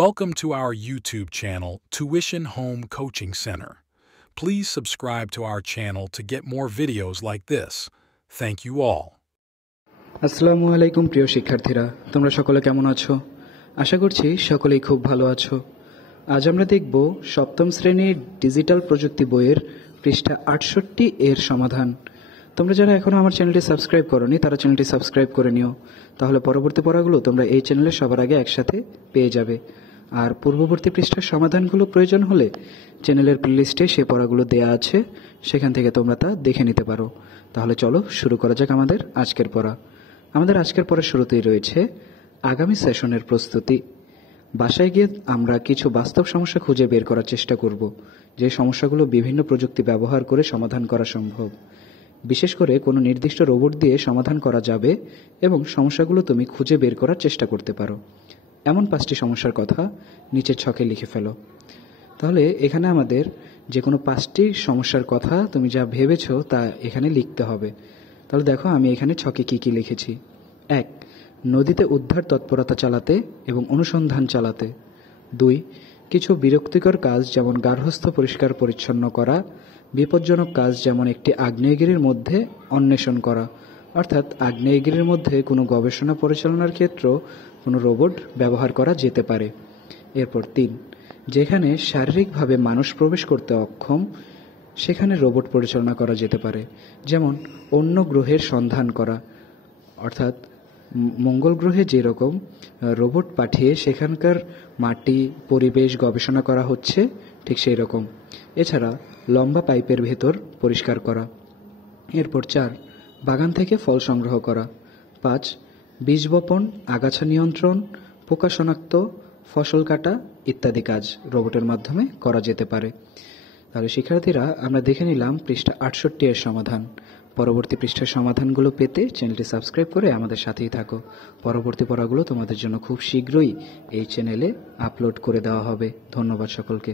Welcome to our YouTube channel, Tuition Home Coaching Center. Please subscribe to our channel to get more videos like this. Thank you all. আসসালামু আলাইকুম প্রিয় শিক্ষার্থীরা, তোমরা সকলে কেমন আছো? আশা করছি সকলেই খুব ভালো আছো। আজ আমরা দেখব সপ্তম শ্রেণীর ডিজিটাল প্রযুক্তি বইয়ের পৃষ্ঠা 68 এর সমাধান। তোমরা যারা এখনো আমার চ্যানেলটি সাবস্ক্রাইব করোনি তারা চ্যানেলটি সাবস্ক্রাইব করে নিও, তাহলে পরবর্তী পড়াগুলো তোমরা এই চ্যানেলে সবার আগে একসাথে পেয়ে যাবে। আর পূর্ববর্তী পৃষ্ঠার সমাধানগুলো প্রয়োজন হলে চ্যানেলের প্লেলিস্টে সেই পড়াগুলো দেয়া আছে, সেখান থেকে তোমরা তা দেখে নিতে পারো। তাহলে চলো শুরু করা যাক আমাদের আজকের পড়া। আমাদের আজকের পড়ার শুরুতেই রয়েছে আগামী সেশনের প্রস্তুতি। বাসায় গিয়ে আমরা কিছু বাস্তব সমস্যা খুঁজে বের করার চেষ্টা করব, যে সমস্যাগুলো বিভিন্ন প্রযুক্তি ব্যবহার করে সমাধান করা সম্ভব। বিশেষ করে কোনো নির্দিষ্ট রোবট দিয়ে সমাধান করা যাবে এবং সমস্যাগুলো তুমি খুঁজে বের করার চেষ্টা করতে পারো। এমন 5টি সমস্যার কথা নিচের ছকে লিখে ফেলো। তাহলে এখানে আমাদের যে কোনো 5টি সমস্যার কথা তুমি যা ভেবেছো তা এখানে লিখতে হবে। তাহলে দেখো আমি এখানে ছকে কি কি লিখেছি। 1. নদীতে উদ্ধার তৎপরতা চালাতে এবং অনুসন্ধান চালাতে। 2. কিছু বিরক্তিকর কাজ যেমন গার্হস্থ্য পরিষ্কার পরিচ্ছন্ন করা, বিপজ্জনক কাজ যেমন একটি আগ্নেয়গিরির মধ্যে অন্বেষণ করা, অর্থাৎ আগ্নেয়গিরির মধ্যে কোনো গবেষণা পরিচালনার ক্ষেত্র কোনো রোবট ব্যবহার করা যেতে পারে। এরপর 3. যেখানে শারীরিকভাবে মানুষ প্রবেশ করতে অক্ষম সেখানে রোবট পরিচালনা করা যেতে পারে, যেমন অন্য গ্রহের সন্ধান করা, অর্থাৎ মঙ্গল গ্রহে যেরকম রোবট পাঠিয়ে সেখানকার মাটি পরিবেশ গবেষণা করা হচ্ছে ঠিক সেই রকম। এছাড়া লম্বা পাইপের ভেতর পরিষ্কার করা। এরপর 4. বাগান থেকে ফল সংগ্রহ করা। 5. বীজ বপন, আগাছা নিয়ন্ত্রণ, পোকা শনাক্ত, ফসল কাটা ইত্যাদি কাজ রোবটের মাধ্যমে করা যেতে পারে। তাহলে শিক্ষার্থীরা, আমরা দেখে নিলাম পৃষ্ঠা 68 এর সমাধান। পরবর্তী পৃষ্ঠার সমাধানগুলো পেতে চ্যানেলটি সাবস্ক্রাইব করে আমাদের সাথেই থাকো। পরবর্তী পড়াগুলো তোমাদের জন্য খুব শীঘ্রই এই চ্যানেলে আপলোড করে দেওয়া হবে। ধন্যবাদ সকলকে।